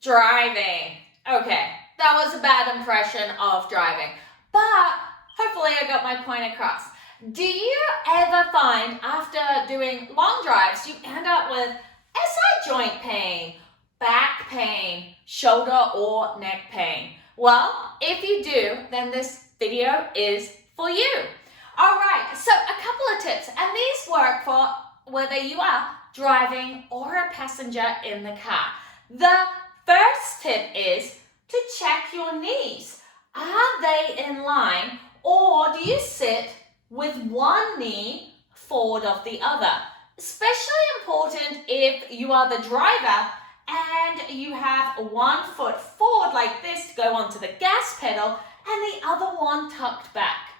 Driving. Okay, that was a bad impression of driving, but hopefully I got my point across. Do you ever find after doing long drives, you end up with SI joint pain, back pain, shoulder or neck pain? Well, if you do, then this video is for you. All right, so a couple of tips, and these work for whether you are driving or a passenger in the car. The first tip is to check your knees. Are they in line, or do you sit with one knee forward of the other? Especially important if you are the driver and you have one foot forward like this to go onto the gas pedal and the other one tucked back.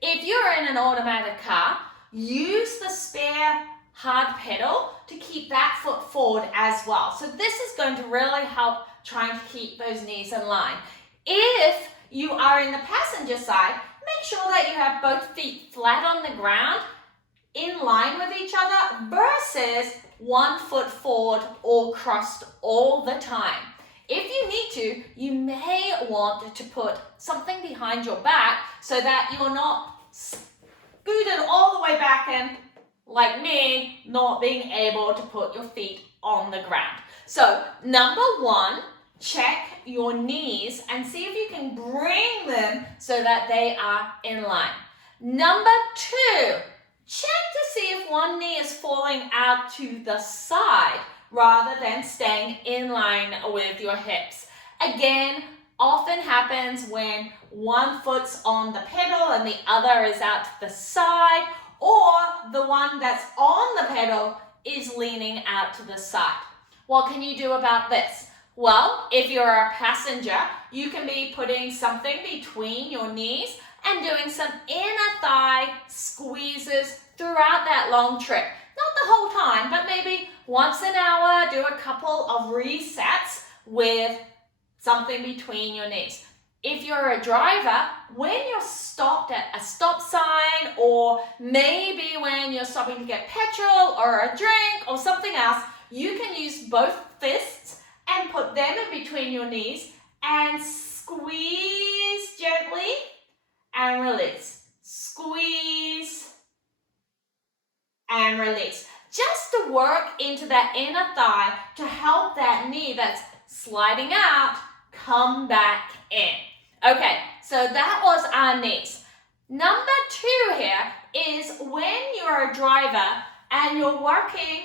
If you're in an automatic car, use the spare hard pedal to keep that foot forward as well. So this is going to really help trying to keep those knees in line. If you are in the passenger side, make sure that you have both feet flat on the ground, in line with each other, versus one foot forward or crossed all the time. If you need to, you may want to put something behind your back so that you're not scooted all the way back in, like me, not being able to put your feet on the ground. So, number one, check your knees and see if you can bring them so that they are in line. Number two, check to see if one knee is falling out to the side rather than staying in line with your hips. Again, often happens when one foot's on the pedal and the other is out to the side, or the one that's on the pedal is leaning out to the side. What can you do about this? Well, if you're a passenger, you can be putting something between your knees and doing some inner thigh squeezes throughout that long trip. Not the whole time, but maybe once an hour, do a couple of resets with something between your knees. If you're a driver, when you're stopped at a stop sign, or maybe when you're stopping to get petrol or a drink or something else, you can use both fists and put them in between your knees and squeeze gently and release. Squeeze and release. Just to work into that inner thigh to help that knee that's sliding out come back in. Okay, so that was our knees. Number two here is when you're a driver and you're working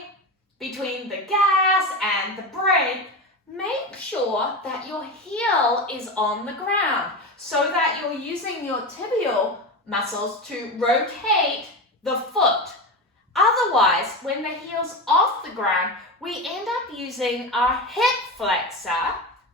between the gas and the brake, make sure that your heel is on the ground so that you're using your tibial muscles to rotate the foot. Otherwise, when the heel's off the ground, we end up using our hip flexor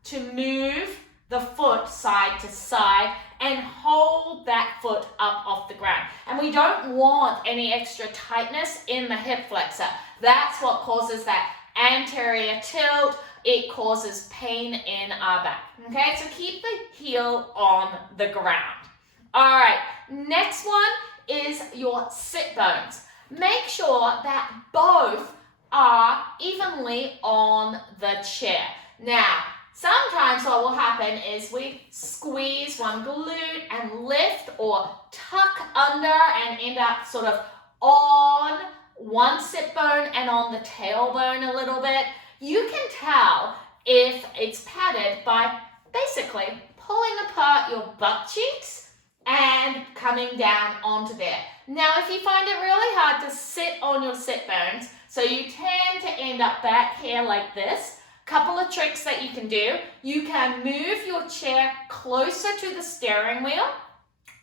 to move the foot side to side and hold that foot up off the ground. And we don't want any extra tightness in the hip flexor. That's what causes that anterior tilt. It causes pain in our back. Okay, so keep the heel on the ground. All right, next one is your sit bones. Make sure that both are evenly on the chair. Now, sometimes what will happen is we squeeze one glute and lift or tuck under and end up sort of on one sit bone and on the tailbone a little bit. You can tell if it's padded by basically pulling apart your butt cheeks and coming down onto there. Now, if you find it really hard to sit on your sit bones, so you tend to end up back here like this, couple of tricks that you can do. You can move your chair closer to the steering wheel,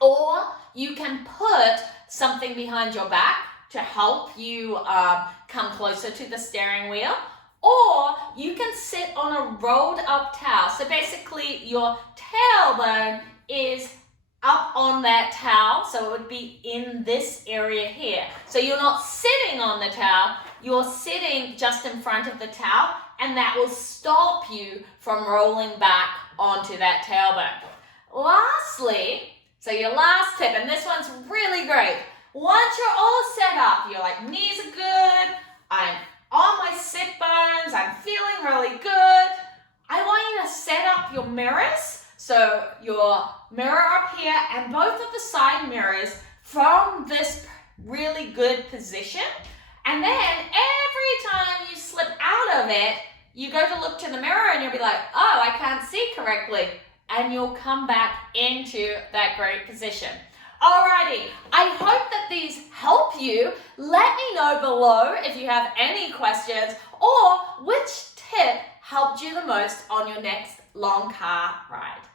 or you can put something behind your back to help you come closer to the steering wheel, or you can sit on a rolled up towel. So basically your tailbone is up on that towel, so it would be in this area here. So you're not sitting on the towel, you're sitting just in front of the towel, and that will stop you from rolling back onto that tailbone. Lastly, so your last tip, and this one's really great, Once you're all set up, you're like, knees are good, I'm on my sit bones, I'm feeling really good. I want you to set up your mirrors. So your mirror up here and both of the side mirrors from this really good position. And then every time you slip out of it, you go to look to the mirror and you'll be like, oh, I can't see correctly. And you'll come back into that great position. Alrighty, I hope that these help you. Let me know below if you have any questions or which tip helped you the most on your next long car ride.